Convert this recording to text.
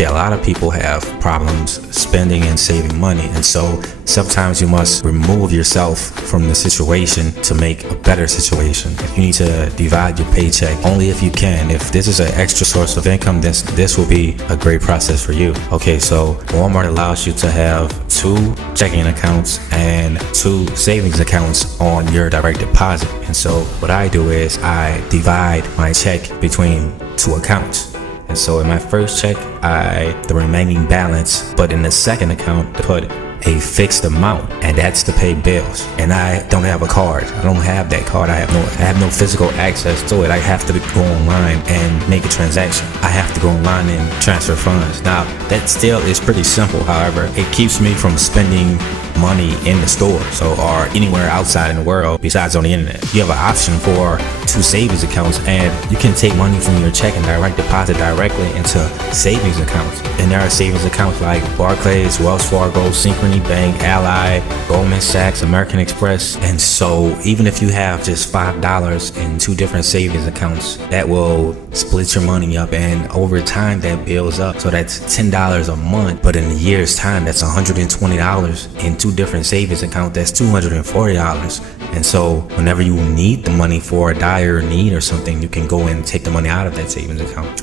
Okay, a lot of people have problems spending and saving money, and so sometimes you must remove yourself from the situation to make a better situation. You need to divide your paycheck only if you can. If this is an extra source of income, this will be a great process for you. Okay, so Walmart allows you to have 2 checking accounts and 2 savings accounts on your direct deposit. And so what I do is I divide my check between 2 accounts. And so in my first check, the remaining balance, but in the second account, I put a fixed amount, and that's to pay bills. And I don't have a card. I don't have that card. I have no physical access to it. I have to go online and make a transaction. I have to go online and transfer funds. Now, that still is pretty simple. However, it keeps me from spending money in the store, or anywhere outside in the world besides on the internet. You have an option for 2 savings accounts, and you can take money from your check and direct deposit directly into savings accounts. And there are savings accounts like Barclays, Wells Fargo, Synchrony Bank, Ally, Goldman Sachs, American Express. And so even if you have just $5 in 2 different savings accounts, that will split your money up, and over time that builds up. So that's $10 a month, but in a year's time, that's $120 in 2 different savings accounts. That's $240. And so whenever you need the money for a dire need or something, you can go and take the money out of that savings account.